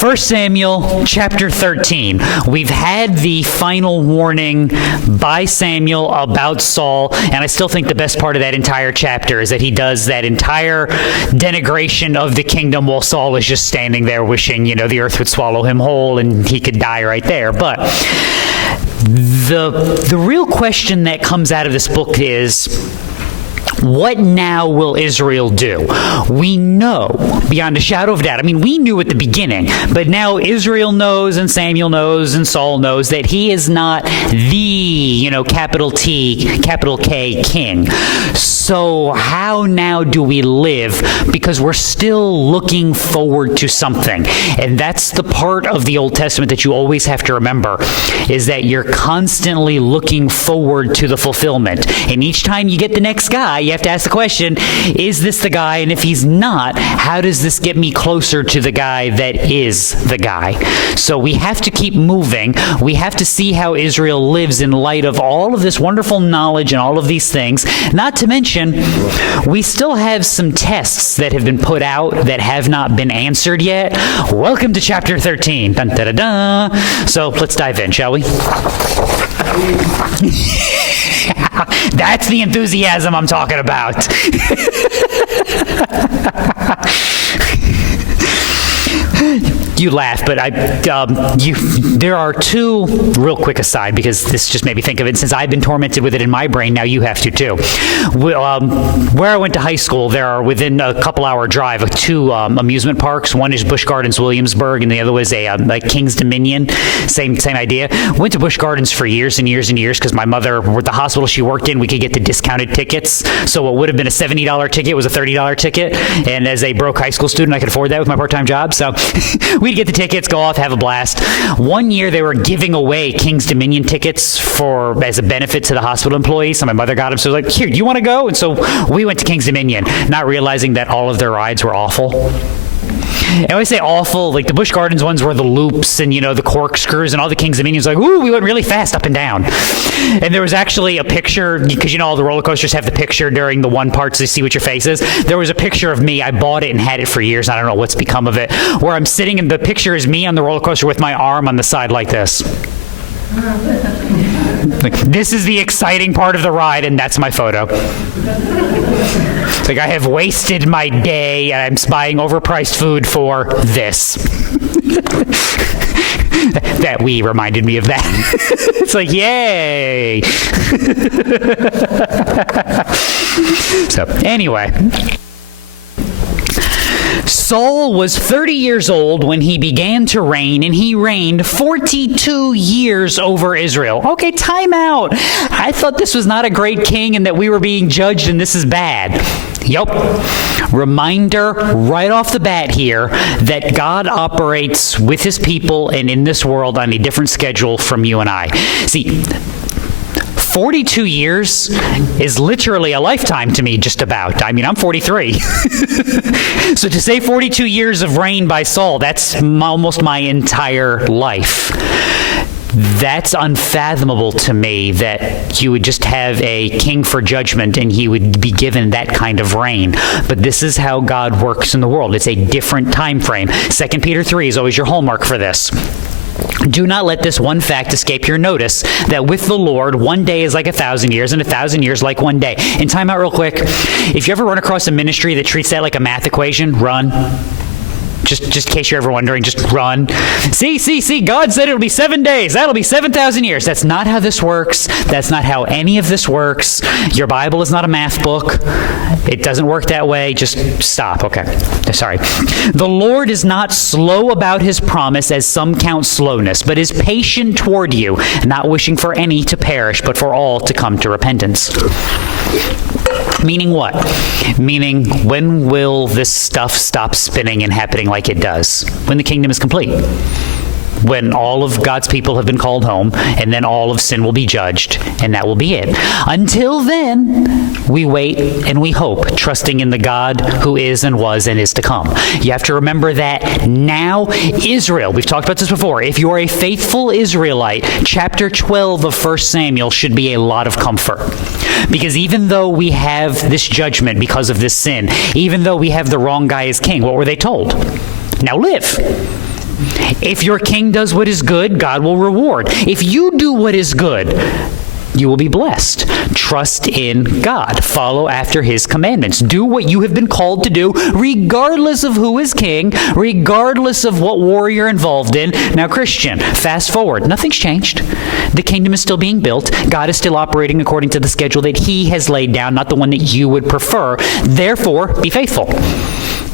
1 Samuel chapter 13. We've had the final warning by Samuel about Saul, and I still think the best part of that entire chapter is that he does that entire denigration of the kingdom while Saul is just standing there wishing, the earth would swallow him whole and he could die right there. But the real question that comes out of this book is, what now will Israel do? We know, beyond a shadow of doubt. We knew at the beginning, but now Israel knows, and Samuel knows, and Saul knows that he is not the, capital T, capital K king. So how now do we live? Because we're still looking forward to something. And that's the part of the Old Testament that you always have to remember, is that you're constantly looking forward to the fulfillment. And each time you get the next guy, you have to ask the question, is this the guy? And if he's not, how does this get me closer to the guy that is the guy? So we have to keep moving. We have to see how Israel lives in light of all of this wonderful knowledge and all of these things. Not to mention, we still have some tests that have been put out that have not been answered yet. Welcome to chapter 13. Dun, da, da, da. So let's dive in, shall we? That's the enthusiasm I'm talking about. You laugh, but there are two, real quick aside, because this just made me think of it. Since I've been tormented with it in my brain, now you have to too. Where I went to high school, there are within a couple-hour drive of two amusement parks. One is Busch Gardens Williamsburg, and the other was like King's Dominion. Same idea. Went to Busch Gardens for years and years and years because my mother, with the hospital she worked in, we could get the discounted tickets. So what would have been a $70 ticket was a $30 ticket, and as a broke high school student, I could afford that with my part-time job. So we'd get the tickets, go off, have a blast. One year they were giving away King's Dominion tickets as a benefit to the hospital employees. So my mother got them. So I was like, here, do you want to go? And so we went to King's Dominion, not realizing that all of their rides were awful. And when I say awful, like the Busch Gardens ones were the loops and, the corkscrews, and all the King's Dominions like, ooh, we went really fast up and down. And there was actually a picture, because all the roller coasters have the picture during the one part to see what your face is. There was a picture of me. I bought it and had it for years. I don't know what's become of it. Where I'm sitting, and the picture is me on the roller coaster with my arm on the side like this. Like, this is the exciting part of the ride, and that's my photo. Like, I have wasted my day, and I'm buying overpriced food for this. That we reminded me of that. It's like, yay! So, anyway. Saul was 30 years old when he began to reign, and he reigned 42 years over Israel. Okay, time out. I thought this was not a great king and that we were being judged and this is bad. Yup. Reminder right off the bat here that God operates with his people and in this world on a different schedule from you and I. See, 42 years is literally a lifetime to me, just about. I'm 43. So to say 42 years of reign by Saul, that's almost my entire life. That's unfathomable to me, that you would just have a king for judgment and he would be given that kind of reign. But this is how God works in the world. It's a different time frame. 2 Peter 3 is always your hallmark for this. Do not let this one fact escape your notice, that with the Lord, one day is like 1,000 years, and 1,000 years like one day. And time out real quick. If you ever run across a ministry that treats that like a math equation, run. Just in case you're ever wondering, just run. See, God said it'll be 7 days. That'll be 7,000 years. That's not how this works. That's not how any of this works. Your Bible is not a math book. It doesn't work that way. Just stop. Okay. Sorry. The Lord is not slow about his promise, as some count slowness, but is patient toward you, not wishing for any to perish, but for all to come to repentance. Meaning what? Meaning, when will this stuff stop spinning and happening like it does? When the kingdom is complete. When all of God's people have been called home, and then all of sin will be judged, and that will be it. Until then, we wait and we hope, trusting in the God who is and was and is to come. You have to remember that now Israel, we've talked about this before, if you are a faithful Israelite, chapter 12 of 1 Samuel should be a lot of comfort. Because even though we have this judgment because of this sin, even though we have the wrong guy as king, what were they told? Now live. If your king does what is good, God will reward. If you do what is good, you will be blessed. Trust in God. Follow after his commandments. Do what you have been called to do, regardless of who is king, regardless of what war you're involved in. Now, Christian, fast forward. Nothing's changed. The kingdom is still being built. God is still operating according to the schedule that he has laid down, not the one that you would prefer. Therefore, be faithful.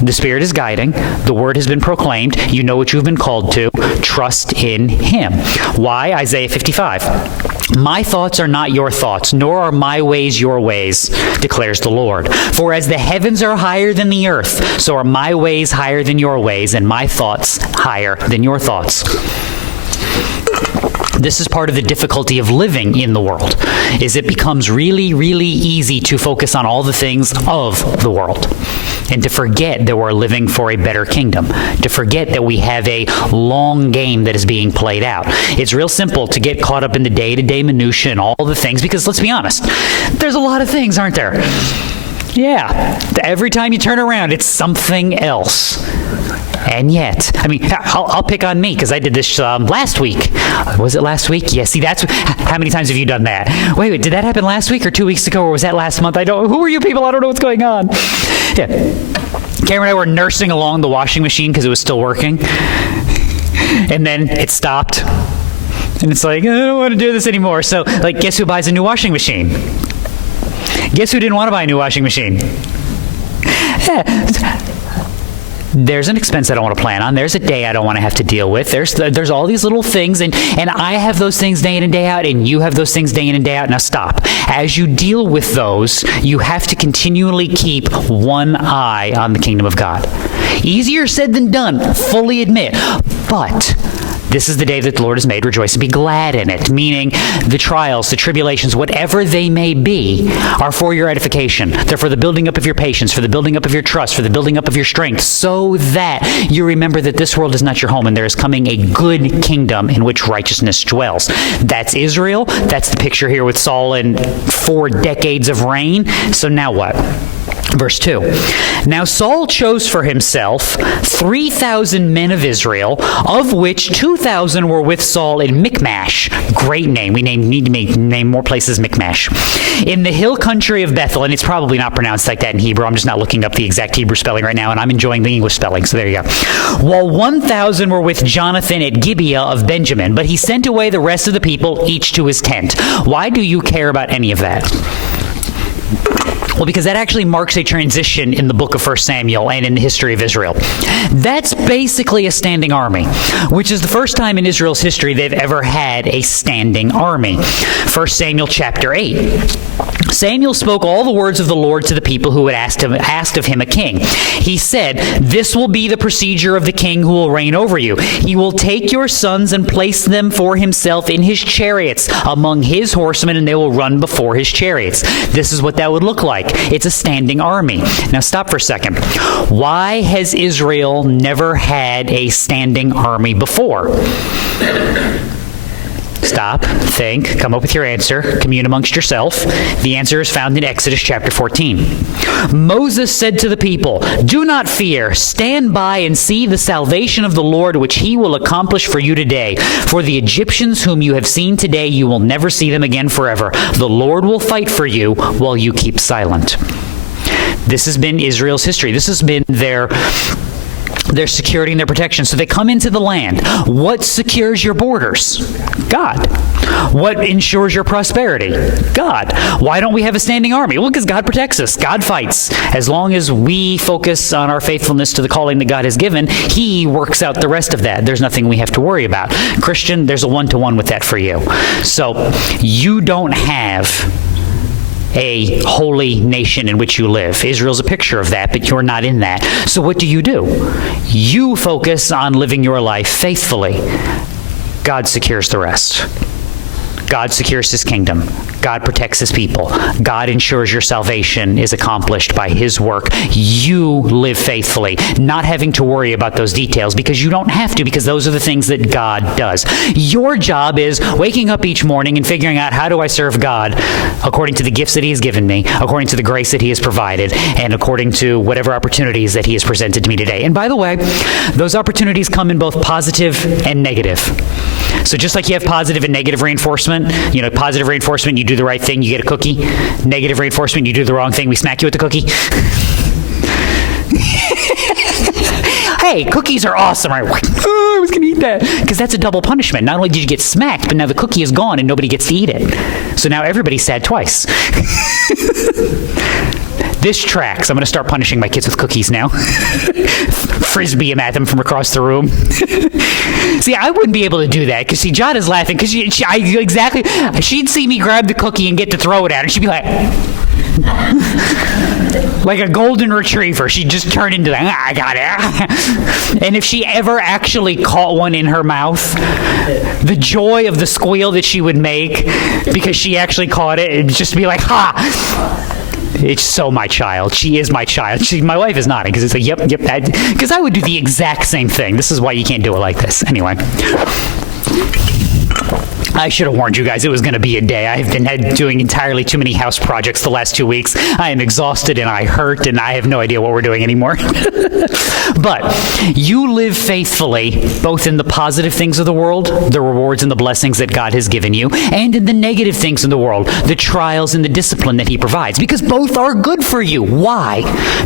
The Spirit is guiding. The word has been proclaimed. You know what you've been called to. Trust in him. Why? Isaiah 55. My thoughts are not your thoughts, nor are my ways your ways, declares the Lord. For as the heavens are higher than the earth, so are my ways higher than your ways, and my thoughts higher than your thoughts. This is part of the difficulty of living in the world, is it becomes really, really easy to focus on all the things of the world and to forget that we're living for a better kingdom, to forget that we have a long game that is being played out. It's real simple to get caught up in the day-to-day minutia and all the things, because let's be honest, there's a lot of things, aren't there? Yeah, every time you turn around, it's something else. And yet, I mean, I'll pick on me because I did this last week. Was it last week? Yeah, see, how many times have you done that? Wait, did that happen last week or 2 weeks ago, or was that last month? Who are you people? I don't know what's going on. Yeah. Cameron and I were nursing along the washing machine because it was still working. And then it stopped. And it's like, I don't want to do this anymore. So, like, guess who buys a new washing machine? Guess who didn't want to buy a new washing machine? Yeah. There's an expense I don't want to plan on. There's a day I don't want to have to deal with. There's all these little things, and I have those things day in and day out, and you have those things day in and day out. Now stop. As you deal with those, you have to continually keep one eye on the kingdom of God. Easier said than done, fully admit. But this is the day that the Lord has made. Rejoice and be glad in it. Meaning the trials, the tribulations, whatever they may be, are for your edification. They're for the building up of your patience, for the building up of your trust, for the building up of your strength, so that you remember that this world is not your home and there is coming a good kingdom in which righteousness dwells. That's Israel. That's the picture here with Saul and 4 decades of reign. So now what? Verse 2. Now Saul chose for himself 3,000 men of Israel, of which 2,000 were with Saul in Michmash. Great name. We need to name more places Michmash. In the hill country of Bethel, and it's probably not pronounced like that in Hebrew. I'm just not looking up the exact Hebrew spelling right now, and I'm enjoying the English spelling, so there you go. While 1,000 were with Jonathan at Gibeah of Benjamin, but he sent away the rest of the people, each to his tent. Why do you care about any of that? Well, because that actually marks a transition in the book of 1 Samuel and in the history of Israel. That's basically a standing army, which is the first time in Israel's history they've ever had a standing army. 1 Samuel chapter 8. Samuel spoke all the words of the Lord to the people who had asked of him a king. He said, "This will be the procedure of the king who will reign over you. He will take your sons and place them for himself in his chariots among his horsemen, and they will run before his chariots." This is what that would look like. It's a standing army. Now stop for a second. Why has Israel never had a standing army before? Stop, think, come up with your answer, commune amongst yourself. The answer is found in Exodus chapter 14. Moses said to the people, "Do not fear, stand by and see the salvation of the Lord, which he will accomplish for you today. For the Egyptians whom you have seen today, you will never see them again forever. The Lord will fight for you while you keep silent." This has been Israel's history. This has been their security and their protection. So they come into the land. What secures your borders? God. What ensures your prosperity? God. Why don't we have a standing army? Well, because God protects us. God fights. As long as we focus on our faithfulness to the calling that God has given, he works out the rest of that. There's nothing we have to worry about. Christian, there's a one-to-one with that for you. So you don't have a holy nation in which you live. Israel's a picture of that, but you're not in that. So what do? You focus on living your life faithfully. God secures the rest. God secures his kingdom. God protects his people. God ensures your salvation is accomplished by his work. You live faithfully, not having to worry about those details because you don't have to, because those are the things that God does. Your job is waking up each morning and figuring out, how do I serve God according to the gifts that he has given me, according to the grace that he has provided, and according to whatever opportunities that he has presented to me today. And by the way, those opportunities come in both positive and negative. So just like you have positive and negative reinforcement, positive reinforcement, you do the right thing, you get a cookie. Negative reinforcement, you do the wrong thing, we smack you with the cookie. Hey, cookies are awesome, right? Oh, I was going to eat that. Because that's a double punishment. Not only did you get smacked, but now the cookie is gone and nobody gets to eat it. So now everybody's sad twice. This tracks. I'm going to start punishing my kids with cookies now. Frisbee them at them from across the room. See, I wouldn't be able to do that because, see, John is laughing because she'd see me grab the cookie and get to throw it at her. She'd be like a golden retriever. She'd just turn into that. I got it. And if she ever actually caught one in her mouth, the joy of the squeal that she would make because she actually caught it, it'd just be like, ha! It's so my child. She is my child. My wife is nodding because it's like, yep, because I would do the exact same thing. This is why you can't do it like this. Anyway. I should have warned you guys it was going to be a day. I have been doing entirely too many house projects the last 2 weeks. I am exhausted and I hurt and I have no idea what we're doing anymore. But you live faithfully both in the positive things of the world, the rewards and the blessings that God has given you, and in the negative things in the world, the trials and the discipline that he provides, because both are good for you. Why?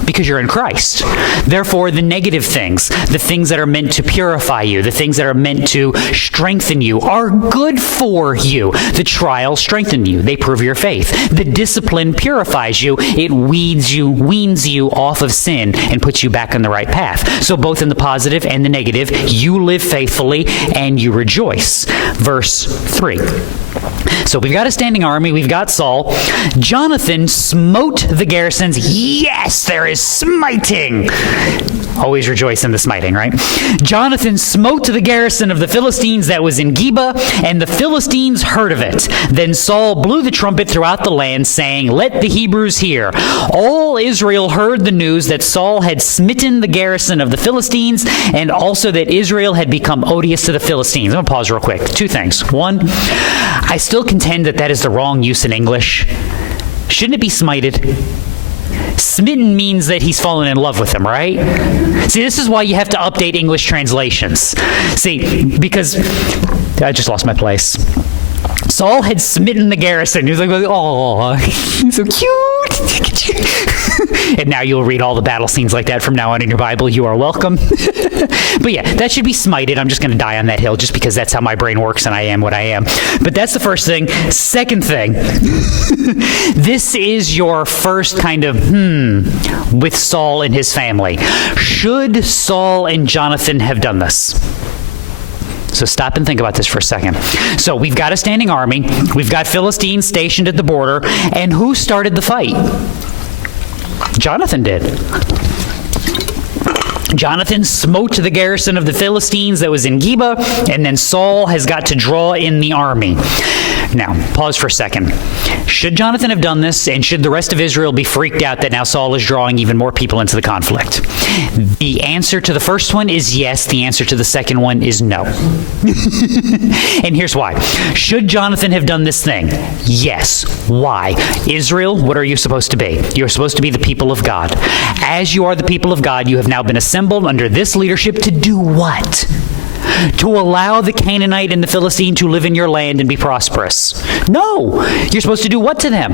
Because you're in Christ. Therefore, the negative things, the things that are meant to purify you, the things that are meant to strengthen you, are good for you. The trials strengthen you. They prove your faith. The discipline purifies you. It weans you off of sin and puts you back on the right path. So both in the positive and the negative, you live faithfully and you rejoice. Verse 3. So we've got a standing army. We've got Saul. Jonathan smote the garrisons. Yes, there is smiting. Always rejoice in the smiting, right? Jonathan smote the garrison of the Philistines that was in Geba, and the Philistines heard of it. Then Saul blew the trumpet throughout the land, saying, "Let the Hebrews hear." All Israel heard the news that Saul had smitten the garrison of the Philistines, and also that Israel had become odious to the Philistines. I'm going to pause real quick. Two things. One, I still contend that is the wrong use in English. Shouldn't it be smited? Smitten means that he's fallen in love with him, right? See, this is why you have to update English translations. See, because I just lost my place. Saul had smitten the garrison. He was like, oh, he's so cute. And now you'll read all the battle scenes like that from now on in your Bible. You are welcome. But yeah, that should be smited. I'm just going to die on that hill just because that's how my brain works and I am what I am. But that's the first thing. Second thing, this is your first kind of with Saul and his family. Should Saul and Jonathan have done this? So stop and think about this for a second. So we've got a standing army. We've got Philistines stationed at the border. And who started the fight? Jonathan did. Jonathan smote the garrison of the Philistines that was in Geba, and then Saul has got to draw in the army. Now, pause for a second. Should Jonathan have done this, and should the rest of Israel be freaked out that now Saul is drawing even more people into the conflict? The answer to the first one is yes. The answer to the second one is no. And here's why. Should Jonathan have done this thing? Yes. Why? Israel, what are you supposed to be? You're supposed to be the people of God. As you are the people of God, you have now been assembled under this leadership to do what? To allow the Canaanite and the Philistine to live in your land and be prosperous. No. You're supposed to do what to them?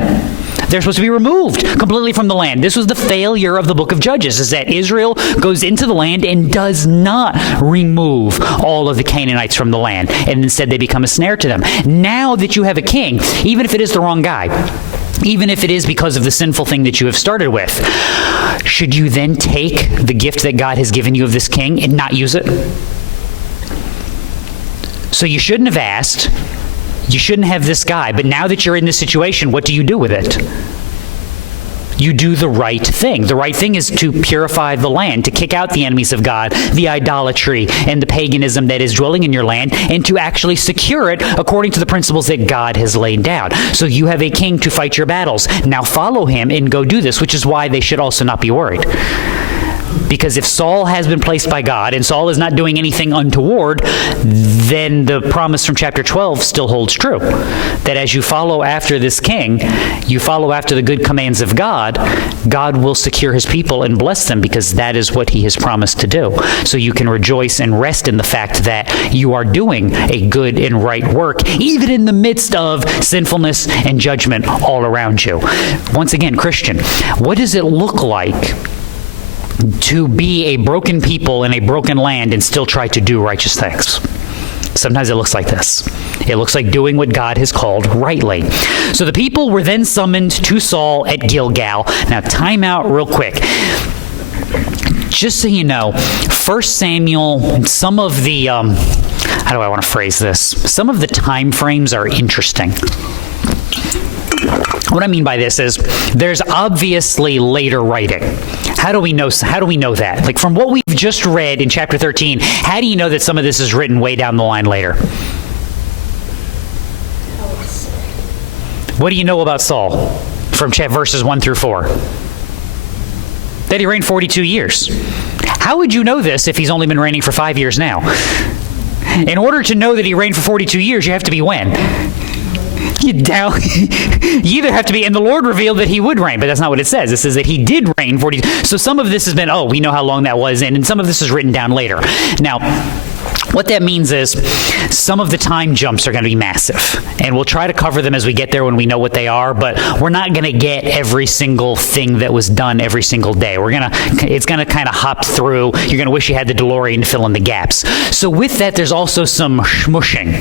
They're supposed to be removed completely from the land. This was the failure of the book of Judges, is that Israel goes into the land and does not remove all of the Canaanites from the land, and instead they become a snare to them. Now that you have a king, even if it is the wrong guy, even if it is because of the sinful thing that you have started with, should you then take the gift that God has given you of this king and not use it? So you shouldn't have asked. You shouldn't have this guy. But now that you're in this situation, what do you do with it? you do the right thing. The right thing is to purify the land, to kick out the enemies of God, the idolatry and the paganism that is dwelling in your land, and to actually secure it according to the principles that God has laid down. So you have a king to fight your battles. Now follow him and go do this, which is why they should also not be worried. Because if Saul has been placed by God and Saul is not doing anything untoward, then the promise from chapter 12 still holds true. That as you follow after this king, you follow after the good commands of God, God will secure his people and bless them, because that is what he has promised to do. So you can rejoice and rest in the fact that you are doing a good and right work, even in the midst of sinfulness and judgment all around you. Once again, Christian, what does it look like to be a broken people in a broken land and still try to do righteous things? Sometimes it looks like this. It looks like doing what God has called rightly. So the people were then summoned to Saul at Gilgal. Now, time out real quick. Just so you know, 1 Samuel, some of the, how do I want to phrase this? Some of the time frames are interesting. What I mean by this is there's obviously later writing. How do we know that? Like, from what we've just read in chapter 13, how do you know that some of this is written way down the line later? What do you know about Saul from verses 1 through 4? That he reigned 42 years. How would you know this if he's only been reigning for 5 years now? In order to know that he reigned for 42 years, you have to be when? You either have to be, and the Lord revealed that he would reign, but that's not what it says. It says that he did reign 40. So some of this has been, we know how long that was, and some of this is written down later. Now, what that means is some of the time jumps are going to be massive, and we'll try to cover them as we get there when we know what they are, but we're not going to get every single thing that was done every single day. It's going to kind of hop through. You're going to wish you had the DeLorean to fill in the gaps. So with that, there's also some shmushing,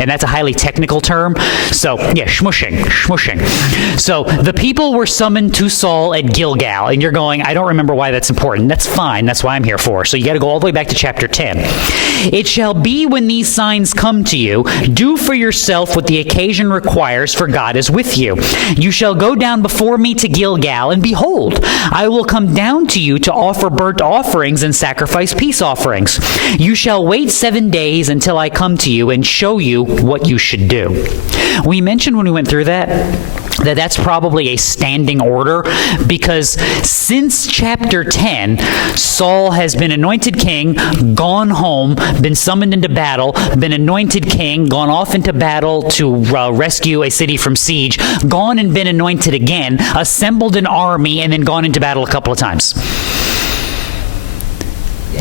and that's a highly technical term. So yeah, shmushing. So the people were summoned to Saul at Gilgal, and you're going, I don't remember why that's important. That's fine. That's what I'm here for. So you got to go all the way back to chapter 10. It shall be when these signs come to you, do for yourself what the occasion requires, for God is with you. You shall go down before me to Gilgal, and behold, I will come down to you to offer burnt offerings and sacrifice peace offerings. You shall wait 7 days until I come to you and show you what you should do. We mentioned when we went through that's probably a standing order, because since chapter 10, Saul has been anointed king, gone home, been summoned into battle, been anointed king, gone off into battle to rescue a city from siege, gone and been anointed again, assembled an army, and then gone into battle a couple of times.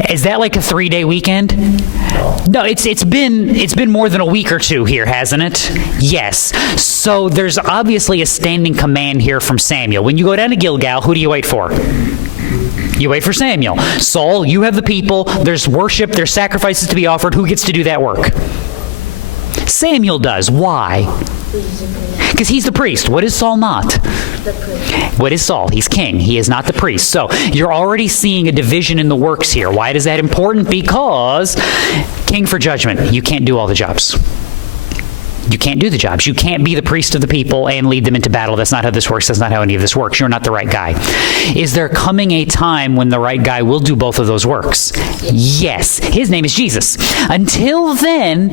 Is that like a 3-day weekend? No, it's been more than a week or two here, hasn't it? Yes. So there's obviously a standing command here from Samuel. When you go down to Gilgal, who do you wait for? You wait for Samuel. Saul, you have the people. There's worship. There's sacrifices to be offered. Who gets to do that work? Samuel does. Why? Because he's the priest. What is Saul not? The priest. What is Saul? He's king. He is not the priest. So you're already seeing a division in the works here. Why is that important? Because king for judgment. You can't do all the jobs. You can't do the jobs. You can't be the priest of the people and lead them into battle. That's not how this works. That's not how any of this works. You're not the right guy. Is there coming a time when the right guy will do both of those works? Yes. His name is Jesus. Until then,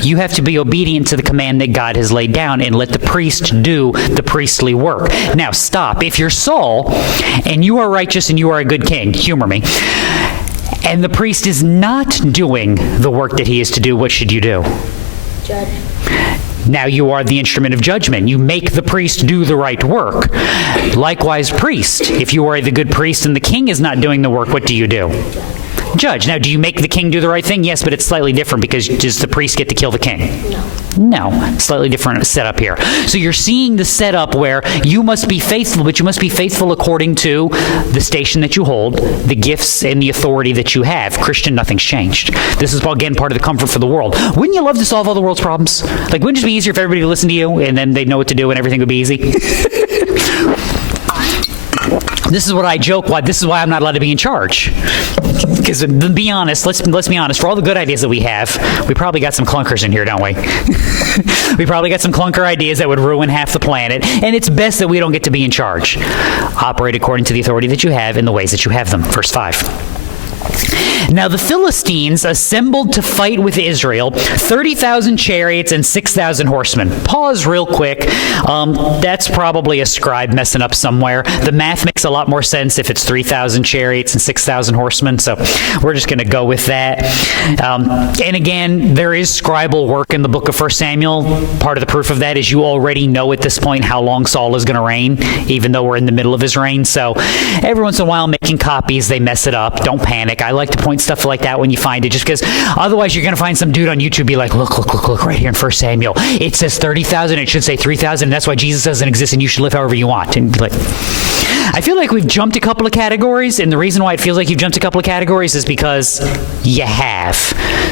you have to be obedient to the command that God has laid down and let the priest do the priestly work. Now, stop. If you're Saul and you are righteous and you are a good king, humor me, and the priest is not doing the work that he is to do, what should you do? Judge. Now you are the instrument of judgment. You make the priest do the right work. Likewise, priest. If you are the good priest and the king is not doing the work, what do you do? Judge. Now, do you make the king do the right thing? Yes, but it's slightly different, because does the priest get to kill the king? No. Slightly different setup here. So you're seeing the setup where you must be faithful, but you must be faithful according to the station that you hold, the gifts and the authority that you have. Christian, nothing's changed. This is, again, part of the comfort for the world. Wouldn't you love to solve all the world's problems? Like, wouldn't it be easier if everybody would listen to you and then they'd know what to do and everything would be easy? This is what I joke. This is why I'm not allowed to be in charge. Because be honest, let's be honest. For all the good ideas that we have, we probably got some clunkers in here, don't we? We probably got some clunker ideas that would ruin half the planet. And it's best that we don't get to be in charge. Operate according to the authority that you have in the ways that you have them. Verse 5. Now the Philistines assembled to fight with Israel, 30,000 chariots and 6,000 horsemen. Pause real quick. That's probably a scribe messing up somewhere. The math makes a lot more sense if it's 3,000 chariots and 6,000 horsemen, so we're just going to go with that. And again, there is scribal work in the book of 1 Samuel. Part of the proof of that is you already know at this point how long Saul is going to reign, even though we're in the middle of his reign. So every once in a while, making copies, they mess it up. Don't panic. I like to point stuff like that when you find it, just because otherwise you're going to find some dude on YouTube be like, look, right here in 1 Samuel. It says 30,000. It should say 3,000. And that's why Jesus doesn't exist and you should live however you want. And be like, I feel like we've jumped a couple of categories, and the reason why it feels like you've jumped a couple of categories is because you have.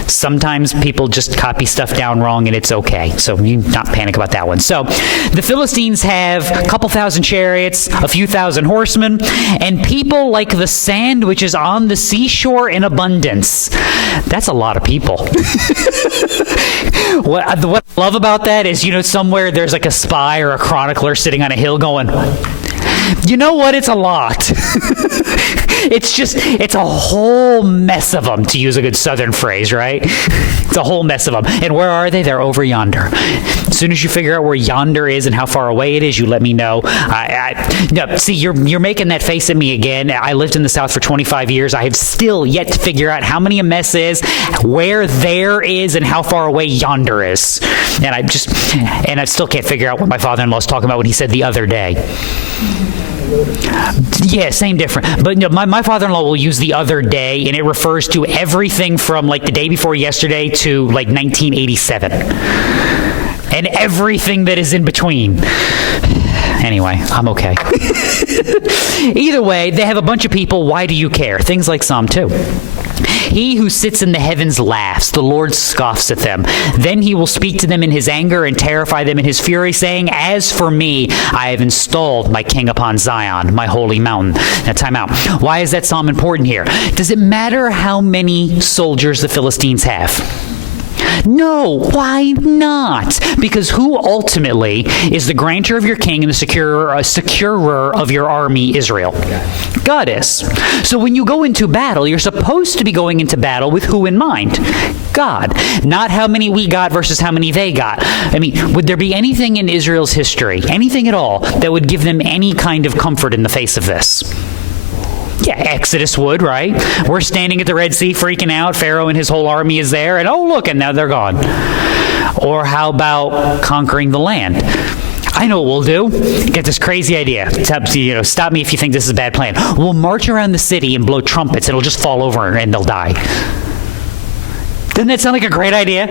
Sometimes people just copy stuff down wrong, and it's okay. So you not panic about that one. So the Philistines have a couple thousand chariots, a few thousand horsemen, and people like the sand which is on the seashore in abundance. That's a lot of people. What I love about that is, somewhere there's like a spy or a chronicler sitting on a hill going, you know what? It's a lot. It's a whole mess of them, to use a good Southern phrase, right? It's a whole mess of them. And where are they? They're over yonder. As soon as you figure out where yonder is and how far away it is, you let me know. No, see, you're making that face at me again. I lived in the South for 25 years. I have still yet to figure out how many a mess is, where there is, and how far away yonder is. And I still can't figure out what my father-in-law was talking about when he said the other day. Yeah, same different. But my father-in-law will use the other day, and it refers to everything from like the day before yesterday to like 1987. And everything that is in between. Anyway, I'm okay. Either way, they have a bunch of people. Why do you care? Things like Psalm 2. He who sits in the heavens laughs. The Lord scoffs at them. Then he will speak to them in his anger and terrify them in his fury, saying, as for me, I have installed my king upon Zion, my holy mountain. Now, time out. Why is that psalm important here? Does it matter how many soldiers the Philistines have? No, why not? Because who ultimately is the grantor of your king and the securer of your army, Israel? God is. So when you go into battle, you're supposed to be going into battle with who in mind? God. Not how many we got versus how many they got. I mean, would there be anything in Israel's history, anything at all, that would give them any kind of comfort in the face of this? Yeah, Exodus would, right? We're standing at the Red Sea freaking out. Pharaoh and his whole army is there, and oh, look, and now they're gone. Or how about conquering the land? I know what we'll do. Get this crazy idea. Stop me if you think this is a bad plan. We'll march around the city and blow trumpets. It'll just fall over and they'll die. Doesn't that sound like a great idea?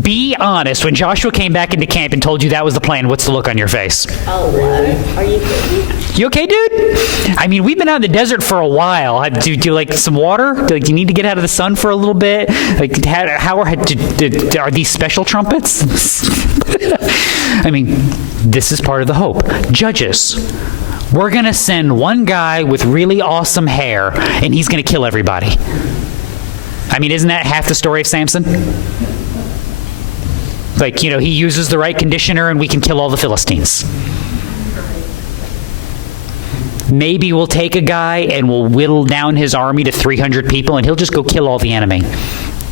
Be honest. When Joshua came back into camp and told you that was the plan, what's the look on your face? Oh, what? Are you kidding? You okay, dude? I mean, we've been out in the desert for a while. Do you like some water? Do you need to get out of the sun for a little bit? Like, are these special trumpets? I mean, this is part of the hope. Judges. We're going to send one guy with really awesome hair, and he's going to kill everybody. I mean, isn't that half the story of Samson? Like, he uses the right conditioner and we can kill all the Philistines. Maybe we'll take a guy and we'll whittle down his army to 300 people and he'll just go kill all the enemy.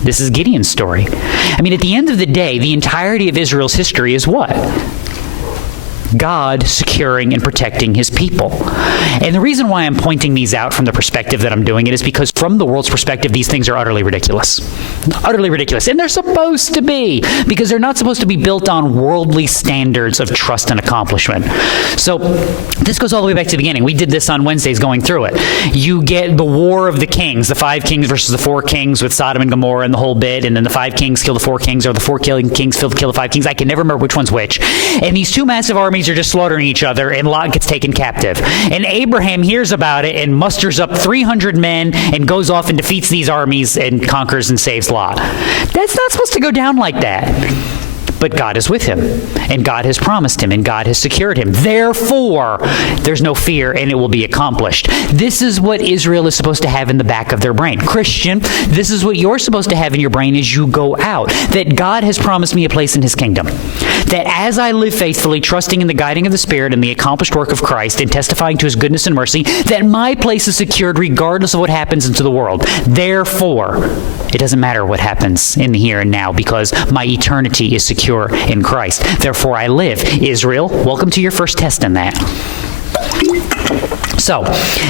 This is Gideon's story. I mean, at the end of the day, the entirety of Israel's history is what? God securing and protecting his people. And the reason why I'm pointing these out from the perspective that I'm doing it is because from the world's perspective, these things are utterly ridiculous. Utterly ridiculous. And they're supposed to be, because they're not supposed to be built on worldly standards of trust and accomplishment. So this goes all the way back to the beginning. We did this on Wednesdays going through it. You get the war of the kings, the 5 kings versus the 4 kings with Sodom and Gomorrah and the whole bit, and then the 5 kings kill the 4 kings, or the 4 kings kill the 5 kings. I can never remember which one's which. And these 2 massive armies are just slaughtering each other, and Lot gets taken captive. And Abraham hears about it and musters up 300 men and goes off and defeats these armies and conquers and saves Lot. That's not supposed to go down like that. but God is with him, and God has promised him, and God has secured him. Therefore, there's no fear, and it will be accomplished. This is what Israel is supposed to have in the back of their brain. Christian, this is what you're supposed to have in your brain as you go out, that God has promised me a place in his kingdom, that as I live faithfully, trusting in the guiding of the Spirit and the accomplished work of Christ and testifying to his goodness and mercy, that my place is secured regardless of what happens into the world. Therefore, it doesn't matter what happens in the here and now, because my eternity is secure in Christ. Therefore, I live. Israel, welcome to your first test in that. So,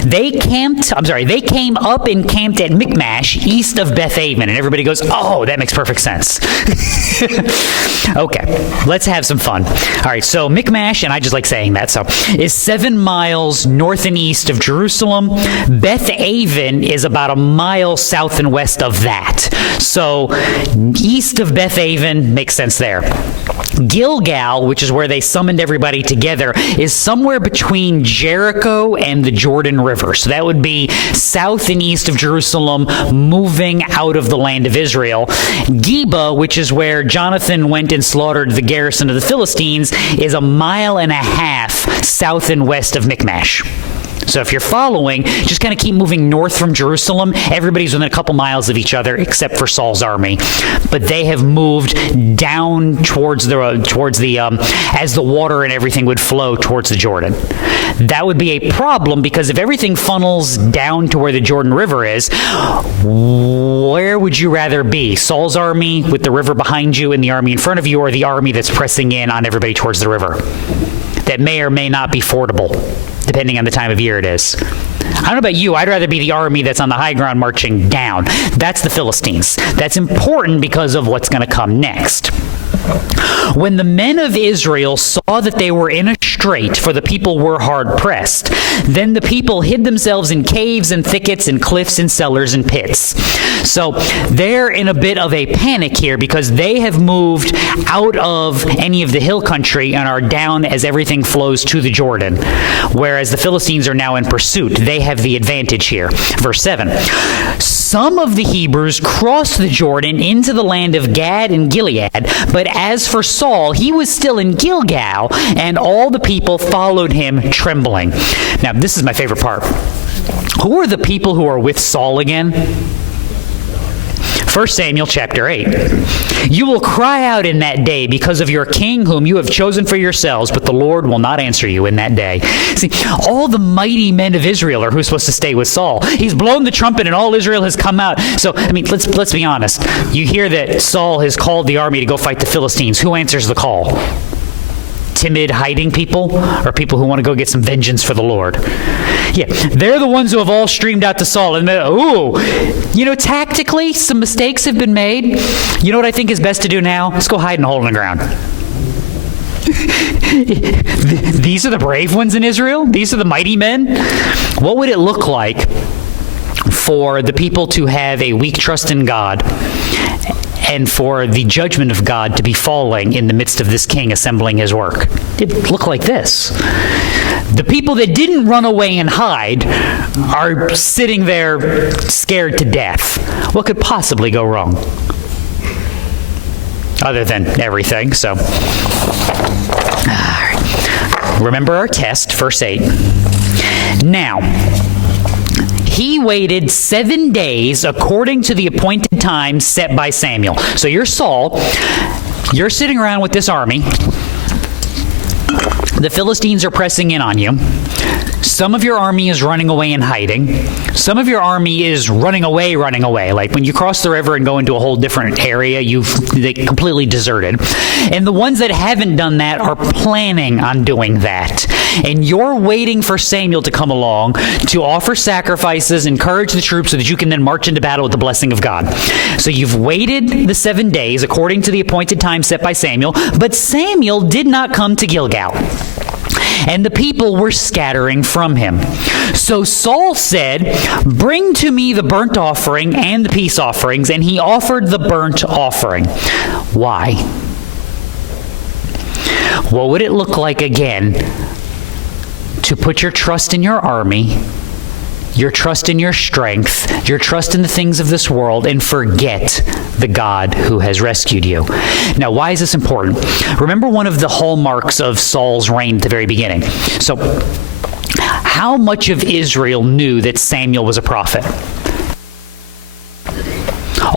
they came up and camped at Michmash, east of Beth-aven. And everybody goes, oh, that makes perfect sense. Okay, let's have some fun. All right, so Michmash, and I just like saying that, so, is 7 miles north and east of Jerusalem. Beth-aven is about a mile south and west of that. So, east of Beth-aven makes sense there. Gilgal, which is where they summoned everybody together, is somewhere between Jericho and the Jordan River. So that would be south and east of Jerusalem, moving out of the land of Israel. Geba, which is where Jonathan went and slaughtered the garrison of the Philistines, is 1.5 miles south and west of Michmash. So if you're following, just kind of keep moving north from Jerusalem. Everybody's within a couple miles of each other, except for Saul's army. But they have moved down towards the as the water and everything would flow towards the Jordan. That would be a problem, because if everything funnels down to where the Jordan River is, where would you rather be? Saul's army with the river behind you and the army in front of you, or the army that's pressing in on everybody towards the river? That may or may not be fordable, depending on the time of year it is. I don't know about you, I'd rather be the army that's on the high ground marching down. That's the Philistines. That's important because of what's going to come next. When the men of Israel saw that they were in a strait, for the people were hard pressed, then the people hid themselves in caves and thickets and cliffs and cellars and pits. So they're in a bit of a panic here, because they have moved out of any of the hill country and are down as everything flows to the Jordan, whereas the Philistines are now in pursuit. They have the advantage here. Verse 7. Some of the Hebrews crossed the Jordan into the land of Gad and Gilead, but as for Saul, he was still in Gilgal, and all the people followed him trembling. Now, this is my favorite part. Who are the people who are with Saul again? 1 Samuel chapter 8. You will cry out in that day because of your king whom you have chosen for yourselves, but the Lord will not answer you in that day. See, all the mighty men of Israel are who's supposed to stay with Saul. He's blown the trumpet and all Israel has come out. So, I mean, let's be honest. You hear that Saul has called the army to go fight the Philistines. Who answers the call? Timid, hiding people, or people who want to go get some vengeance for the Lord? Yeah, they're the ones who have all streamed out to Saul. And tactically, some mistakes have been made. You know what I think is best to do now? Let's go hide in a hole in the ground. These are the brave ones in Israel? These are the mighty men? What would it look like for the people to have a weak trust in God, and for the judgment of God to be falling in the midst of this king assembling his work? It looked like this. The people that didn't run away and hide are sitting there scared to death. What could possibly go wrong? Other than everything, so. Remember our test, verse 8. Now, he waited 7 days according to the appointed time set by Samuel. So you're Saul. You're sitting around with this army. The Philistines are pressing in on you. Some of your army is running away and hiding. Some of your army is running away. Like when you cross the river and go into a whole different area, they completely deserted. And the ones that haven't done that are planning on doing that. And you're waiting for Samuel to come along to offer sacrifices, encourage the troops so that you can then march into battle with the blessing of God. So you've waited the 7 days according to the appointed time set by Samuel, but Samuel did not come to Gilgal, and the people were scattering from him. So Saul said, "Bring to me the burnt offering and the peace offerings," and he offered the burnt offering. Why? What would it look like again to put your trust in your army your trust in your strength, your trust in the things of this world, and forget the God who has rescued you. Now, why is this important? Remember one of the hallmarks of Saul's reign at the very beginning. So, how much of Israel knew that Samuel was a prophet?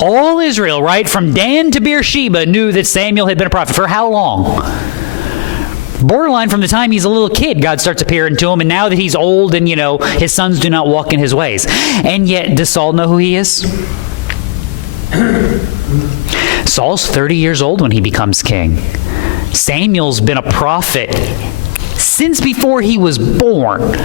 All Israel, right, from Dan to Beersheba, knew that Samuel had been a prophet. For how long? Borderline from the time he's a little kid, God starts appearing to him, and now that he's old and, his sons do not walk in his ways. And yet, does Saul know who he is? Saul's 30 years old when he becomes king. Samuel's been a prophet since before he was born.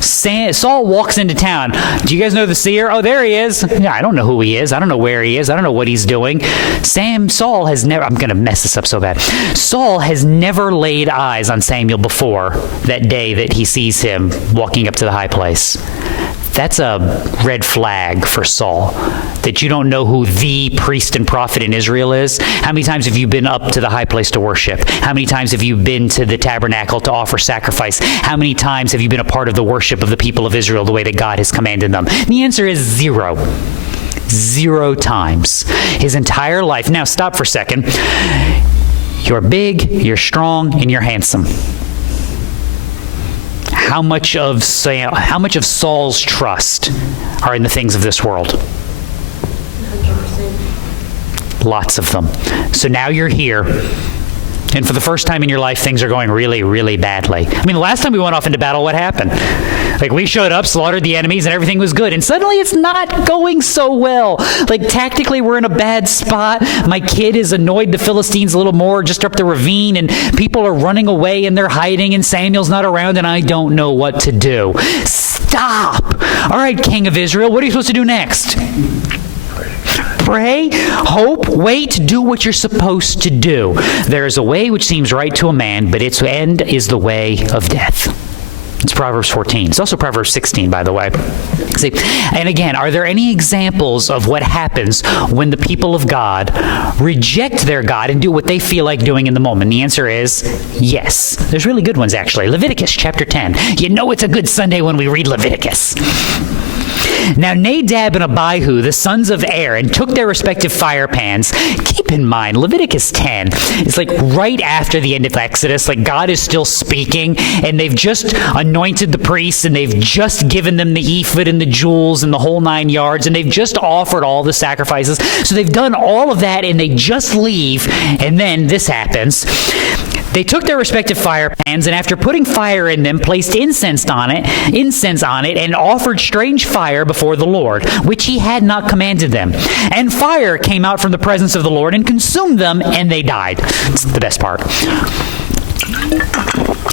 Saul walks into town. Do you guys know the seer? Oh, there he is. Yeah, I don't know who he is. I don't know where he is. I don't know what he's doing. Saul has never, I'm going to mess this up so bad. Saul has never laid eyes on Samuel before that day that he sees him walking up to the high place. That's a red flag for Saul, that you don't know who the priest and prophet in Israel is. How many times have you been up to the high place to worship? How many times have you been to the tabernacle to offer sacrifice? How many times have you been a part of the worship of the people of Israel the way that God has commanded them? And the answer is 0. 0 times. His entire life. Now, stop for a second. You're big, you're strong, and you're handsome. How much of Saul's trust are in the things of this world? 100%. Lots of them. So now you're here, and for the first time in your life, things are going really, really badly. I mean, the last time we went off into battle, what happened? Like, we showed up, slaughtered the enemies, and everything was good. And suddenly it's not going so well. Like, tactically, we're in a bad spot. My kid is annoyed the Philistines a little more just up the ravine, and people are running away, and they're hiding, and Samuel's not around, and I don't know what to do. Stop! All right, King of Israel, what are you supposed to do next? Pray, hope, wait, do what you're supposed to do. There is a way which seems right to a man, but its end is the way of death. It's Proverbs 14. It's also Proverbs 16, by the way. See, and again, are there any examples of what happens when the people of God reject their God and do what they feel like doing in the moment? The answer is yes. There's really good ones, actually. Leviticus chapter 10. You know it's a good Sunday when we read Leviticus. Now Nadab and Abihu, the sons of Aaron, took their respective fire pans. Keep in mind, Leviticus 10 is like right after the end of Exodus. Like, God is still speaking, and they've just anointed the priests, and they've just given them the ephod and the jewels and the whole 9 yards, and they've just offered all the sacrifices. So they've done all of that, and they just leave, and then this happens. They took their respective fire pans, and after putting fire in them, placed incense on it, and offered strange fire before the Lord, which he had not commanded them. And fire came out from the presence of the Lord and consumed them, and they died. It's the best part.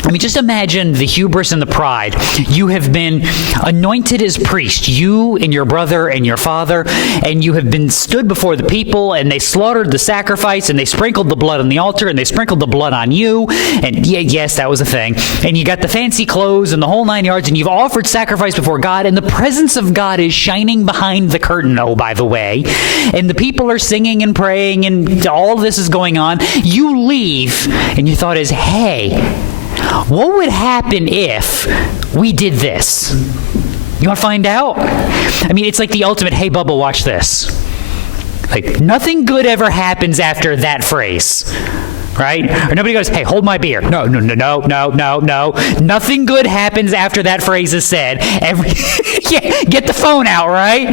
I mean, just imagine the hubris and the pride. You have been anointed as priest, you and your brother and your father, and you have been stood before the people, and they slaughtered the sacrifice, and they sprinkled the blood on the altar, and they sprinkled the blood on you, and yes, that was a thing. And you got the fancy clothes and the whole 9 yards, and you've offered sacrifice before God, and the presence of God is shining behind the curtain, oh, by the way, and the people are singing and praying, and all this is going on. You leave, and your thought is, hey, what would happen if we did this? You want to find out? I mean, it's like the ultimate, hey, Bubba, watch this. Like, nothing good ever happens after that phrase, right? Or nobody goes, hey, hold my beer. No. Nothing good happens after that phrase is said. Yeah, get the phone out, right?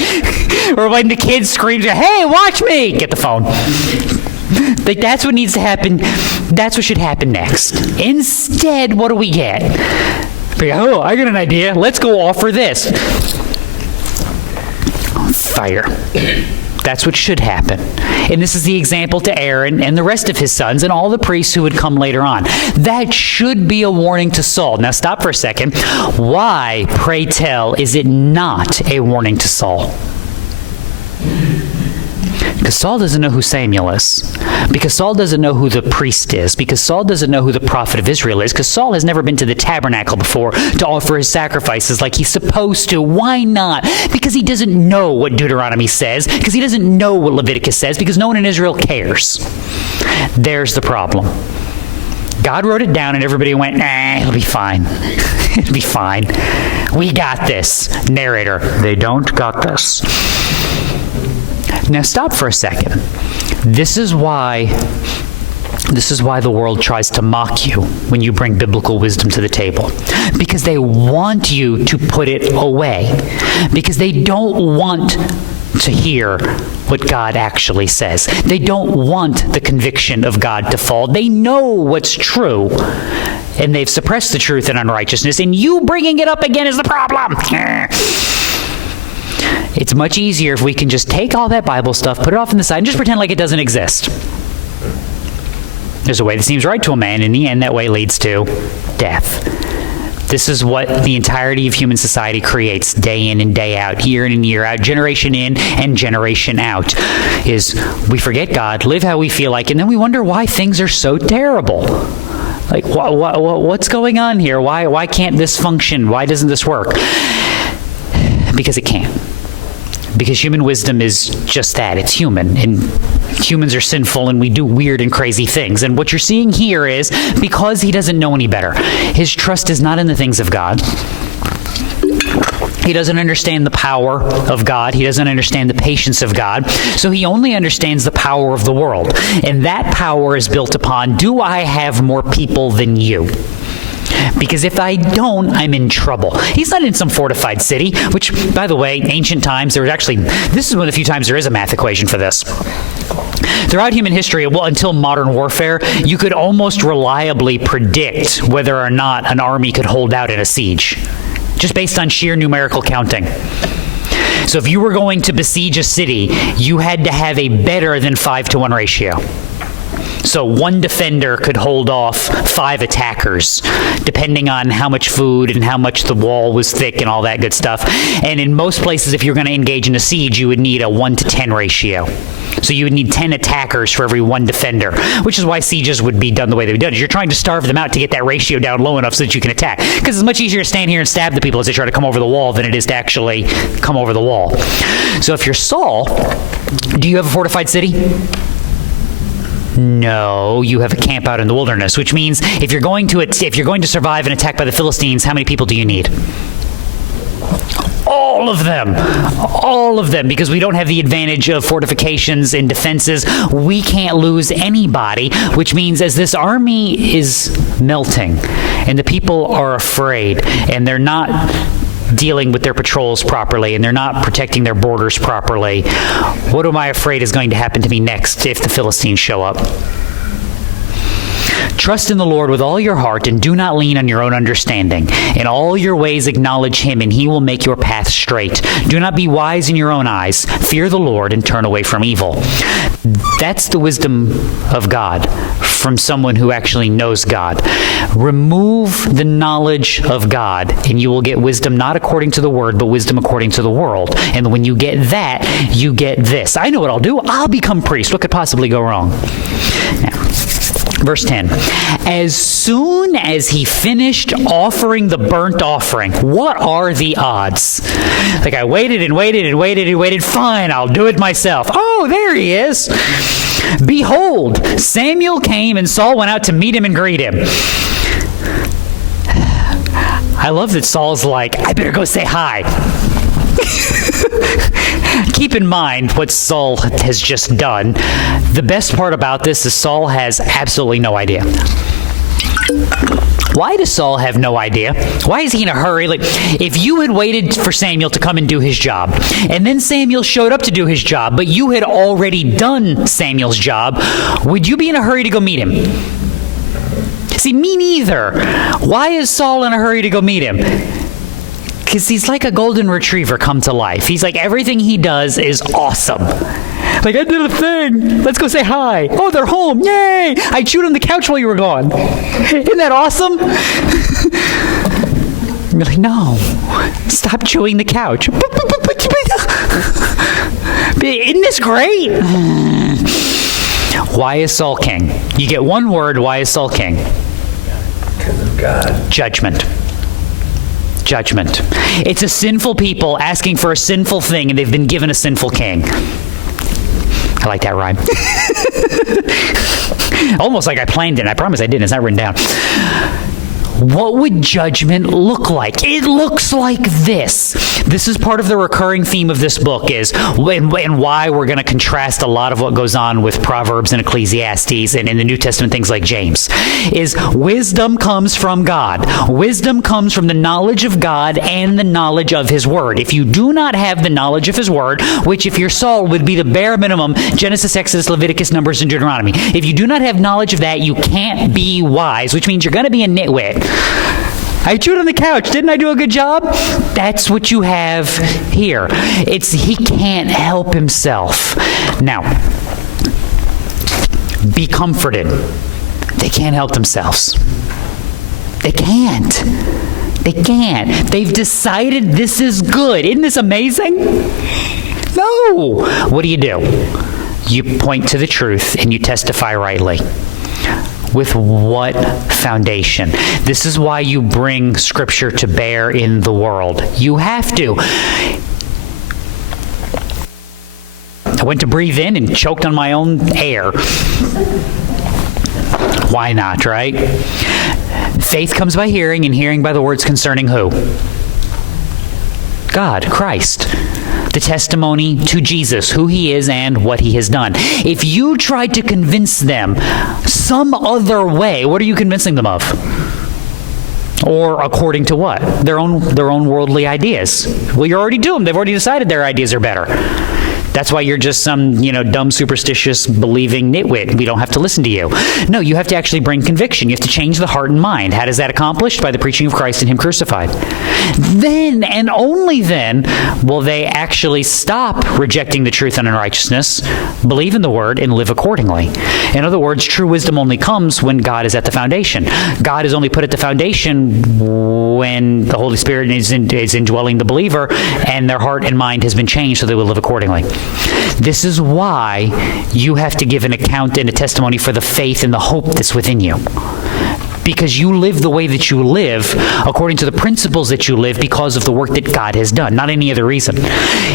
Or when the kids scream, hey, watch me, get the phone. Like, that's what needs to happen. That's what should happen next. Instead, what do we get? Oh, I got an idea. Let's go offer this. Fire. That's what should happen. And this is the example to Aaron and the rest of his sons and all the priests who would come later on. That should be a warning to Saul. Now stop for a second. Why, pray tell, is it not a warning to Saul? Because Saul doesn't know who Samuel is. Because Saul doesn't know who the priest is. Because Saul doesn't know who the prophet of Israel is. Because Saul has never been to the tabernacle before to offer his sacrifices like he's supposed to. Why not? Because he doesn't know what Deuteronomy says. Because he doesn't know what Leviticus says. Because no one in Israel cares. There's the problem. God wrote it down and everybody went, nah, it'll be fine. It'll be fine. We got this. Narrator, they don't got this. Now stop for a second. This is why the world tries to mock you when you bring biblical wisdom to the table. Because they want you to put it away. Because they don't want to hear what God actually says. They don't want the conviction of God to fall. They know what's true. And they've suppressed the truth in unrighteousness. And you bringing it up again is the problem. It's much easier if we can just take all that Bible stuff, put it off on the side, and just pretend like it doesn't exist. There's a way that seems right to a man. In the end, that way leads to death. This is what the entirety of human society creates day in and day out, year in and year out, generation in and generation out, is we forget God, live how we feel like, and then we wonder why things are so terrible. Like, what's going on here? Why can't this function? Why doesn't this work? Because it can't. Because human wisdom is just that. It's human. And humans are sinful and we do weird and crazy things. And what you're seeing here is because he doesn't know any better. His trust is not in the things of God. He doesn't understand the power of God. He doesn't understand the patience of God. So he only understands the power of the world. And that power is built upon, do I have more people than you? Because if I don't, I'm in trouble. He's not in some fortified city, which, by the way, ancient times, there was actually, this is one of the few times there is a math equation for this. Throughout human history, well, until modern warfare, you could almost reliably predict whether or not an army could hold out in a siege, just based on sheer numerical counting. So if you were going to besiege a city, you had to have a better than 5-to-1 ratio. So one defender could hold off 5 attackers, depending on how much food and how much the wall was thick and all that good stuff. And in most places, if you're going to engage in a siege, you would need a 1-to-10 ratio. So you would need 10 attackers for every 1 defender, which is why sieges would be done the way they would be done. You're trying to starve them out to get that ratio down low enough so that you can attack. Because it's much easier to stand here and stab the people as they try to come over the wall than it is to actually come over the wall. So if you're Saul, do you have a fortified city? No, you have a camp out in the wilderness, which means if you're going to survive an attack by the Philistines, how many people do you need? All of them, because we don't have the advantage of fortifications and defenses. We can't lose anybody, which means as this army is melting and the people are afraid and they're not dealing with their patrols properly and they're not protecting their borders properly, what am I afraid is going to happen to me next if the Philistines show up? Trust in the Lord with all your heart and do not lean on your own understanding. In all your ways acknowledge him and he will make your path straight. Do not be wise in your own eyes. Fear the Lord and turn away from evil. That's the wisdom of God from someone who actually knows God. Remove the knowledge of God and you will get wisdom not according to the word, but wisdom according to the world. And when you get that, you get this. I know what I'll do. I'll become priest. What could possibly go wrong? Now, verse 10, as soon as he finished offering the burnt offering, what are the odds? Like I waited and waited and waited and waited. Fine, I'll do it myself. Oh, there he is. Behold, Samuel came and Saul went out to meet him and greet him. I love that Saul's like, I better go say hi. Keep in mind what Saul has just done. The best part about this is Saul has absolutely no idea. Why does Saul have no idea? Why is he in a hurry? Like, if you had waited for Samuel to come and do his job, and then Samuel showed up to do his job, but you had already done Samuel's job, would you be in a hurry to go meet him? See, me neither. Why is Saul in a hurry to go meet him? Because he's like a golden retriever come to life. He's like, everything he does is awesome. Like, I did a thing. Let's go say hi. Oh, they're home. Yay! I chewed on the couch while you were gone. Isn't that awesome? You're like, no. Stop chewing the couch. Isn't this great? Why is Saul king? You get one word. Why is Saul king? Because of God. Judgment. Judgment. It's a sinful people asking for a sinful thing, and they've been given a sinful king. I like that rhyme. Almost like I planned it. I promise I didn't. It's not written down. What would judgment look like? It looks like this. This is part of the recurring theme of this book is, and why we're going to contrast a lot of what goes on with Proverbs and Ecclesiastes and in the New Testament things like James, is wisdom comes from God. Wisdom comes from the knowledge of God and the knowledge of His Word. If you do not have the knowledge of His Word, which if you're Saul would be the bare minimum, Genesis, Exodus, Leviticus, Numbers, and Deuteronomy. If you do not have knowledge of that, you can't be wise, which means you're going to be a nitwit. I chewed on the couch. Didn't I do a good job? That's what you have here. He can't help himself. Now, be comforted. They can't help themselves. They can't. They can't. They've decided this is good. Isn't this amazing? No. What do? You point to the truth and you testify rightly. With what foundation? This is why you bring Scripture to bear in the world. You have to. I went to breathe in and choked on my own air. Why not, right? Faith comes by hearing, and hearing by the words concerning who? God, Christ. The testimony to Jesus, who He is and what He has done. If you tried to convince them some other way, what are you convincing them of? Or according to what? Their own worldly ideas. Well, you're already doomed. They've already decided their ideas are better. That's why you're just some, dumb, superstitious, believing nitwit. We don't have to listen to you. No, you have to actually bring conviction. You have to change the heart and mind. How does that accomplished? By the preaching of Christ and Him crucified. Then, and only then, will they actually stop rejecting the truth and unrighteousness, believe in the Word, and live accordingly. In other words, true wisdom only comes when God is at the foundation. God is only put at the foundation when the Holy Spirit is indwelling the believer, and their heart and mind has been changed so they will live accordingly. This is why you have to give an account and a testimony for the faith and the hope that's within you. Because you live the way that you live according to the principles that you live because of the work that God has done, not any other reason.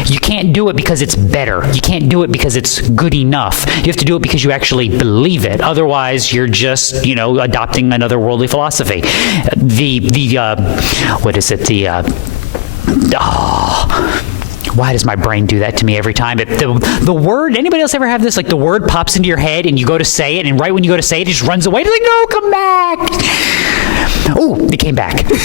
You can't do it because it's better. You can't do it because it's good enough. You have to do it because you actually believe it. Otherwise, you're just, adopting another worldly philosophy. Why does my brain do that to me every time? The word, anybody else ever have this? Like the word pops into your head and you go to say it, and right when you go to say it, it just runs away. It's like, no, come back. Oh, it came back. Yay!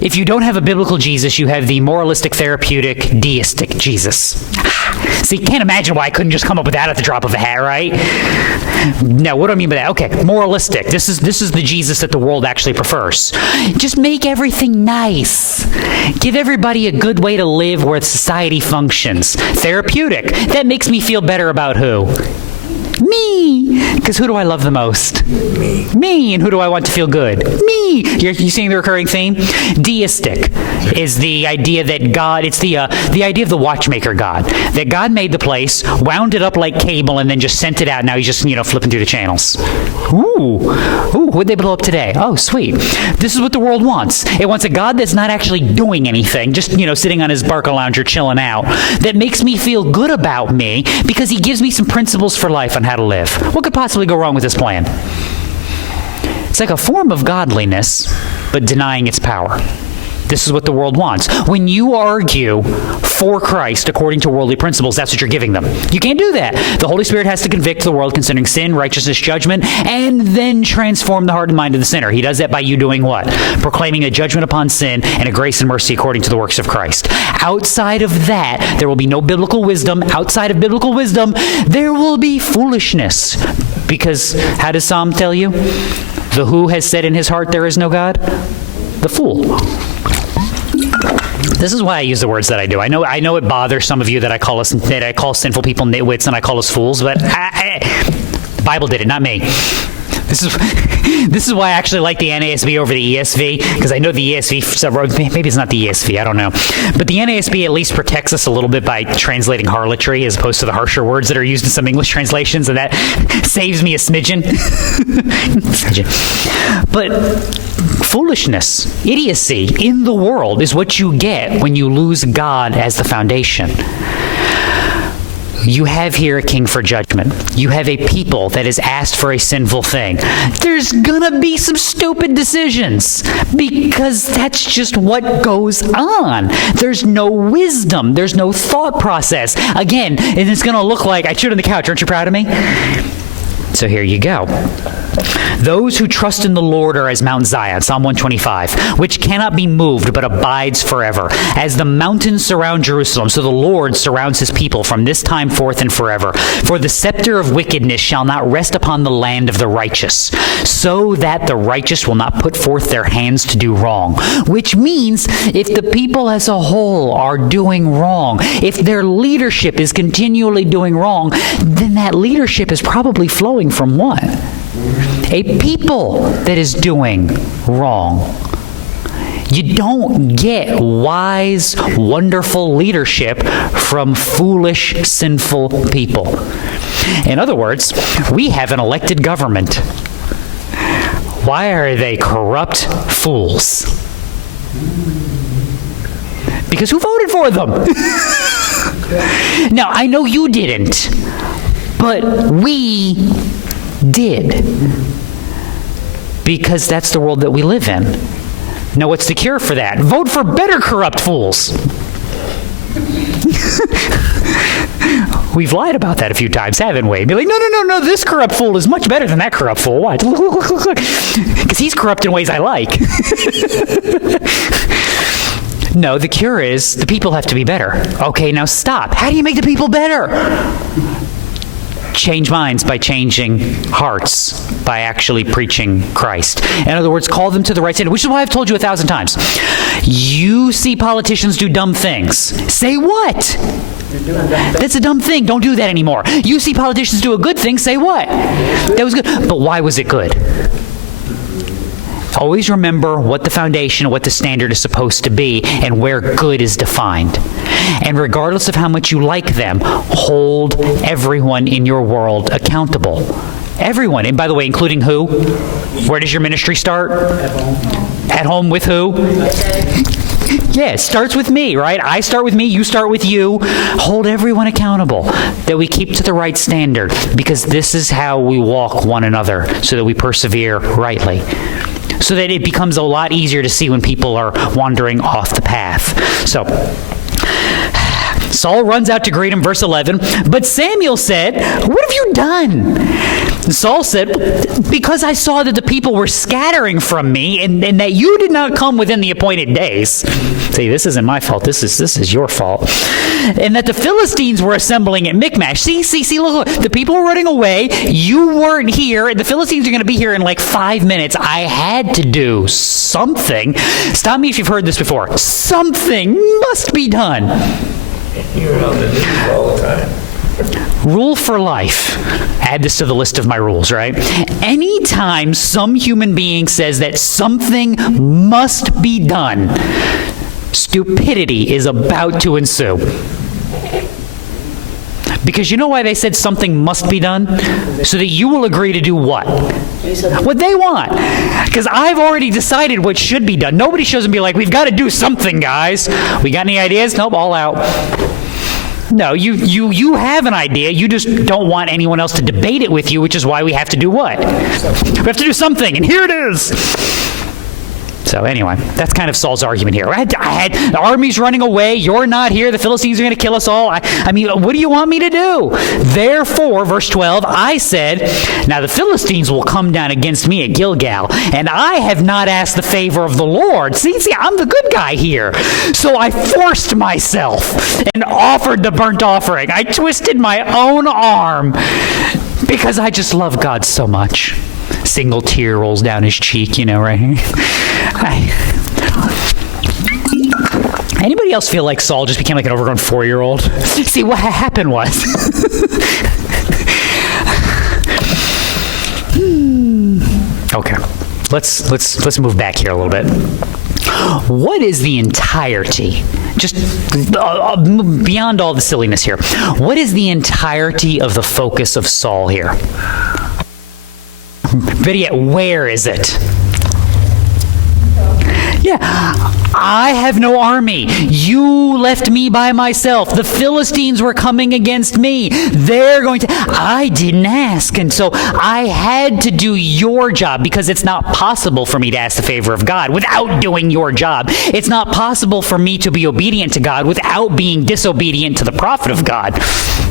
If you don't have a biblical Jesus, you have the moralistic, therapeutic, deistic Jesus. See, can't imagine why I couldn't just come up with that at the drop of a hat, right? No, what do I mean by that? Okay, moralistic. This is the Jesus that the world actually prefers. Just make everything nice. Give everybody a good way to live where society functions. Therapeutic. That makes me feel better about who? Me. Because who do I love the most? Me. And who do I want to feel good? Me. You seeing the recurring theme? Deistic is the idea that God, it's the idea of the watchmaker God. That God made the place, wound it up like cable, and then just sent it out. Now He's just, flipping through the channels. Ooh, what'd they blow up today? Oh, sweet. This is what the world wants. It wants a God that's not actually doing anything, just, sitting on his Barca lounger chilling out, that makes me feel good about me because He gives me some principles for life on how to live. What could possibly go wrong with this plan? It's like a form of godliness, but denying its power. This is what the world wants. When you argue for Christ according to worldly principles, that's what you're giving them. You can't do that. The Holy Spirit has to convict the world concerning sin, righteousness, judgment, and then transform the heart and mind of the sinner. He does that by you doing what? Proclaiming a judgment upon sin and a grace and mercy according to the works of Christ. Outside of that, there will be no biblical wisdom. Outside of biblical wisdom, there will be foolishness. Because how does Psalm tell you? The who has said in his heart there is no God? The fool. This is why I use the words that I do. I know it bothers some of you that I call sinful people nitwits and I call us fools, but the Bible did it, not me. This is why I actually like the NASB over the ESV, because I know the ESV, maybe it's not the ESV, I don't know. But the NASB at least protects us a little bit by translating harlotry as opposed to the harsher words that are used in some English translations, and that saves me a smidgen. But foolishness, idiocy in the world is what you get when you lose God as the foundation. You have here a king for judgment. You have a people that has asked for a sinful thing. There's gonna be some stupid decisions because that's just what goes on. There's no wisdom. There's no thought process. Again, and it's gonna look like I chewed on the couch. Aren't you proud of me? So here you go. Those who trust in the Lord are as Mount Zion, Psalm 125, which cannot be moved but abides forever. As the mountains surround Jerusalem, so the Lord surrounds his people from this time forth and forever. For the scepter of wickedness shall not rest upon the land of the righteous, so that the righteous will not put forth their hands to do wrong. Which means if the people as a whole are doing wrong, if their leadership is continually doing wrong, then that leadership is probably flowing from what? A people that is doing wrong. You don't get wise, wonderful leadership from foolish, sinful people. In other words, we have an elected government. Why are they corrupt fools? Because who voted for them? Now, I know you didn't, but we did. Because that's the world that we live in. Now, what's the cure for that? Vote for better corrupt fools. We've lied about that a few times, haven't we? Be like, no, this corrupt fool is much better than that corrupt fool. Why? Look. Because he's corrupt in ways I like. No, the cure is the people have to be better. Okay, now stop. How do you make the people better? Change minds by changing hearts, by actually preaching Christ. In other words, call them to the right standard, which is why I've told you 1,000 times. You see politicians do dumb things. Say what? That's a dumb thing. Don't do that anymore. You see politicians do a good thing. Say what? That was good. But why was it good? Always remember what the foundation, what the standard is supposed to be, and where good is defined. And regardless of how much you like them, hold everyone in your world accountable. Everyone. And by the way, including who? Where does your ministry start? At home. At home with who? Yeah, it starts with me, right? I start with me, you start with you. Hold everyone accountable, that we keep to the right standard, because this is how we walk one another, so that we persevere rightly. So that it becomes a lot easier to see when people are wandering off the path. So, Saul runs out to greet him, verse 11. But Samuel said, "What have you done?" And Saul said, "Because I saw that the people were scattering from me, and that you did not come within the appointed days." See, this isn't my fault. This is your fault. "And that the Philistines were assembling at Michmash." See, look, the people were running away. You weren't here. And the Philistines are going to be here in like 5 minutes. I had to do something. Stop me if you've heard this before. Something must be done. You're on the news all the time. Rule for life. Add this to the list of my rules, right? Anytime some human being says that something must be done, stupidity is about to ensue. Because you know why they said something must be done? So that you will agree to do what? What they want. Because I've already decided what should be done. Nobody shows up and be like, "We've got to do something, guys. We got any ideas?" Nope, all out. No, you have an idea. You just don't want anyone else to debate it with you, which is why we have to do what? We have to do something, and here it is. So anyway, that's kind of Saul's argument here. I had the armies running away. You're not here. The Philistines are going to kill us all. I mean, what do you want me to do? Therefore, verse 12, I said, "Now the Philistines will come down against me at Gilgal, and I have not asked the favor of the Lord." See, I'm the good guy here. So I forced myself and offered the burnt offering. I twisted my own arm because I just love God so much. Single tear rolls down his cheek, right here. Anybody else feel like Saul just became like an overgrown 4-year-old? See, what happened was... Okay, let's move back here a little bit. What is the entirety, just beyond all the silliness here, what is the entirety of the focus of Saul here? Better yet, where is it? Yeah, I have no army. You left me by myself. The Philistines were coming against me. They're going to... I didn't ask, and so I had to do your job because it's not possible for me to ask the favor of God without doing your job. It's not possible for me to be obedient to God without being disobedient to the prophet of God.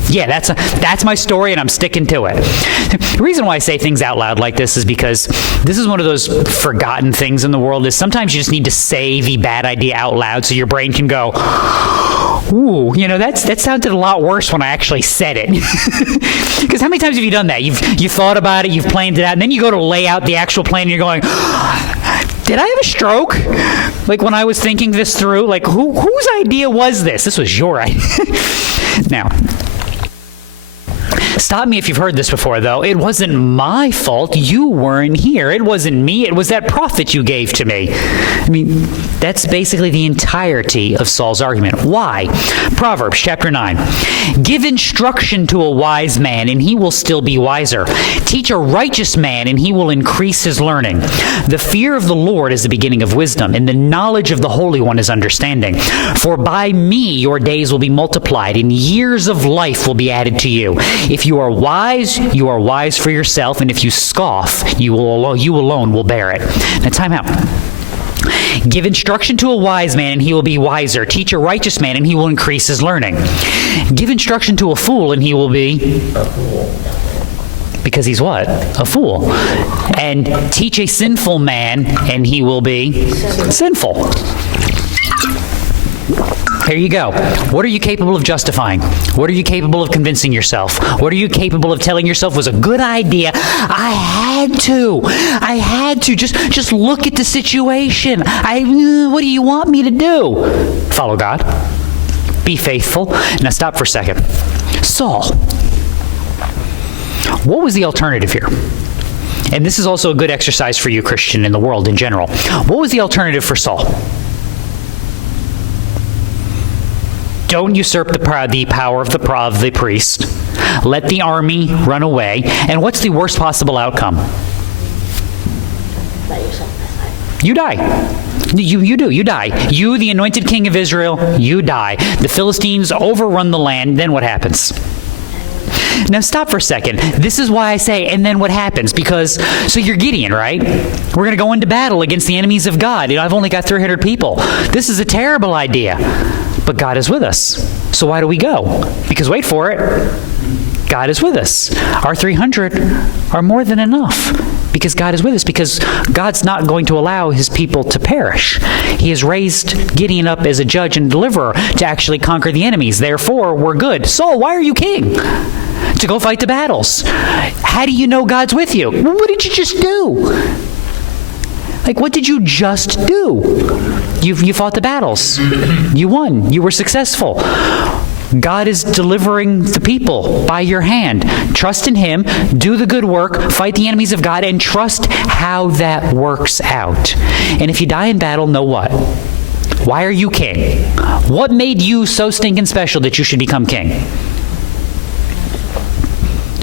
Yeah, that's my story, and I'm sticking to it. The reason why I say things out loud like this is because this is one of those forgotten things in the world, is sometimes you just need to say the bad idea out loud so your brain can go, ooh, that sounded a lot worse when I actually said it. Because how many times have you done that? You've thought about it, you've planned it out, and then you go to lay out the actual plan, and you're going, did I have a stroke? Like when I was thinking this through, like whose idea was this? This was your idea. Now, stop me if you've heard this before, though. It wasn't my fault. You weren't here. It wasn't me. It was that prophet you gave to me. I mean, that's basically the entirety of Saul's argument. Why? Proverbs chapter 9. Give instruction to a wise man, and he will still be wiser. Teach a righteous man, and he will increase his learning. The fear of the Lord is the beginning of wisdom, and the knowledge of the Holy One is understanding. For by me your days will be multiplied, and years of life will be added to you. If you are wise for yourself, and if you scoff, you alone will bear it. Now, time out. Give instruction to a wise man, and he will be wiser. Teach a righteous man, and he will increase his learning. Give instruction to a fool, and he will be... A fool. Because he's what? A fool. And teach a sinful man, and he will be sinful. Here you go. What are you capable of justifying? What are you capable of convincing yourself? What are you capable of telling yourself was a good idea? I had to. Just look at the situation. What do you want me to do? Follow God. Be faithful. Now stop for a second. Saul. What was the alternative here? And this is also a good exercise for you, Christian, in the world in general. What was the alternative for Saul? Don't usurp the power of the priest. Let the army run away. And what's the worst possible outcome? You die. You die. You, the anointed king of Israel, you die. The Philistines overrun the land. Then what happens? Now stop for a second. This is why I say, and then what happens? Because, so you're Gideon, right? We're going to go into battle against the enemies of God. I've only got 300 people. This is a terrible idea. But God is with us. So why do we go? Because wait for it. God is with us. Our 300 are more than enough. Because God is with us. Because God's not going to allow his people to perish. He has raised Gideon up as a judge and deliverer to actually conquer the enemies. Therefore, we're good. Saul, why are you king? To go fight the battles. How do you know God's with you? Well, what did you just do? Like, what did you just do? You fought the battles. You won. You were successful. God is delivering the people by your hand. Trust in him. Do the good work. Fight the enemies of God. And trust how that works out. And if you die in battle, know what? Why are you king? What made you so stinking special that you should become king?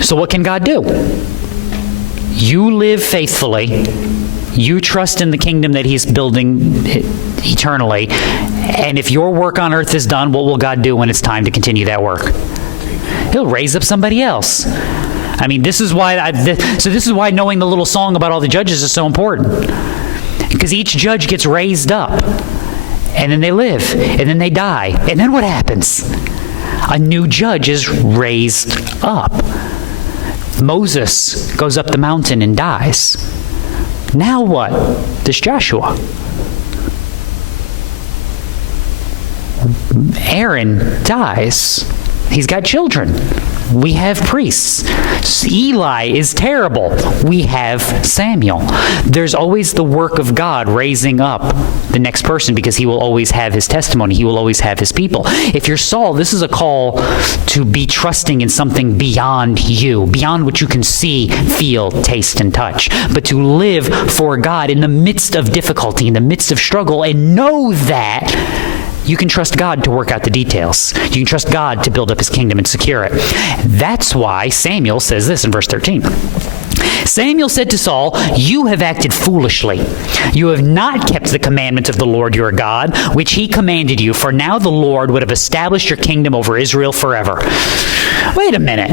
So what can God do? You live faithfully. You trust in the kingdom that he's building eternally. And if your work on earth is done, what will God do when it's time to continue that work? He'll raise up somebody else. I mean, this is why this is why knowing the little song about all the judges is so important. Because each judge gets raised up. And then they live. And then they die. And then what happens? A new judge is raised up. Moses goes up the mountain and dies. Now what? There's Joshua. Aaron dies. He's got children. We have priests. Eli is terrible. We have Samuel. There's always the work of God raising up the next person because he will always have his testimony. He will always have his people. If you're Saul, this is a call to be trusting in something beyond you, beyond what you can see, feel, taste, and touch, but to live for God in the midst of difficulty, in the midst of struggle, and know that you can trust God to work out the details. You can trust God to build up his kingdom and secure it. That's why Samuel says this in verse 13. Samuel said to Saul, "You have acted foolishly. You have not kept the commandments of the Lord your God, which he commanded you, for now the Lord would have established your kingdom over Israel forever." Wait a minute.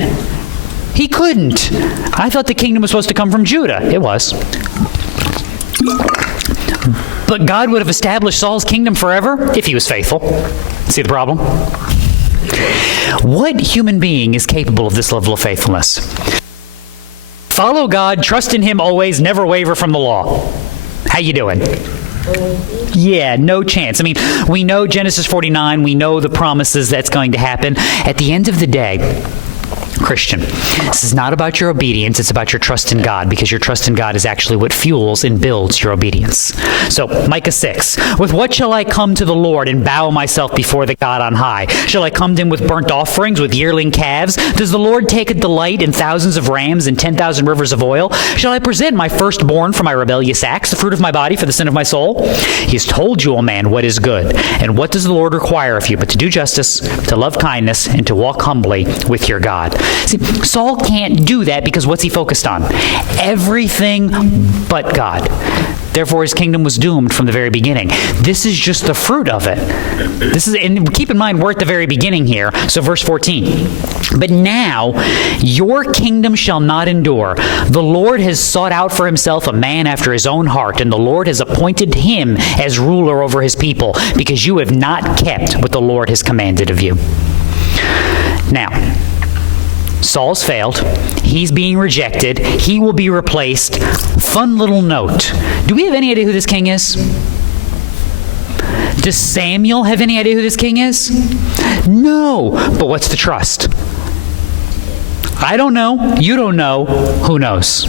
He couldn't. I thought the kingdom was supposed to come from Judah. It was. But God would have established Saul's kingdom forever if he was faithful. See the problem? What human being is capable of this level of faithfulness? Follow God, trust in him always, never waver from the law. How you doing? Yeah, no chance. I mean, we know Genesis 49, we know the promises that's going to happen. At the end of the day, Christian, this is not about your obedience, it's about your trust in God, because your trust in God is actually what fuels and builds your obedience. So, Micah 6, "With what shall I come to the Lord and bow myself before the God on high? Shall I come to him with burnt offerings, with yearling calves? Does the Lord take a delight in thousands of rams and 10,000 rivers of oil? Shall I present my firstborn for my rebellious acts, the fruit of my body for the sin of my soul? He has told you, O man, what is good. And what does the Lord require of you but to do justice, to love kindness, and to walk humbly with your God?" See, Saul can't do that because what's he focused on? Everything but God. Therefore, his kingdom was doomed from the very beginning. This is just the fruit of it. And keep in mind, we're at the very beginning here. So verse 14. "But now your kingdom shall not endure. The Lord has sought out for himself a man after his own heart, and the Lord has appointed him as ruler over his people, because you have not kept what the Lord has commanded of you." Now, Saul's failed. He's being rejected. He will be replaced. Fun little note. Do we have any idea who this king is? Does Samuel have any idea who this king is? No. But what's the trust? I don't know. You don't know. Who knows?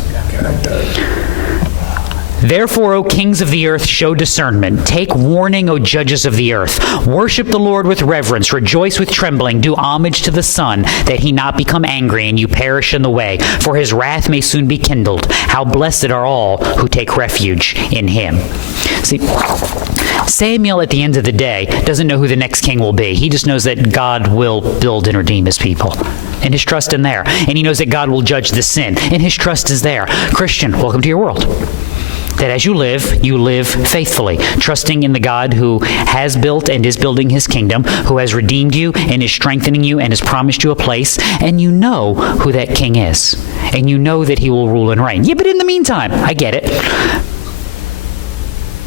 "Therefore, O kings of the earth, show discernment. Take warning, O judges of the earth. Worship the Lord with reverence. Rejoice with trembling. Do homage to the Son, that he not become angry and you perish in the way. For his wrath may soon be kindled. How blessed are all who take refuge in him." See, Samuel, at the end of the day, doesn't know who the next king will be. He just knows that God will build and redeem his people. And his trust in there. And he knows that God will judge the sin. And his trust is there. Christian, welcome to your world. That as you live faithfully, trusting in the God who has built and is building his kingdom, who has redeemed you and is strengthening you and has promised you a place, and you know who that king is. And you know that he will rule and reign. Yeah, but in the meantime, I get it.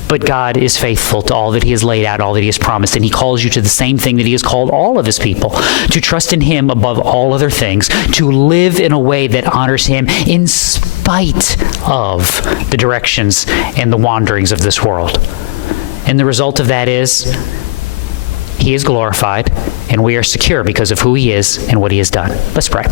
But God is faithful to all that he has laid out, all that he has promised, and he calls you to the same thing that he has called all of his people, to trust in him above all other things, to live in a way that honors him in spite of the directions and the wanderings of this world. And the result of that is he is glorified, and we are secure because of who he is and what he has done. Let's pray.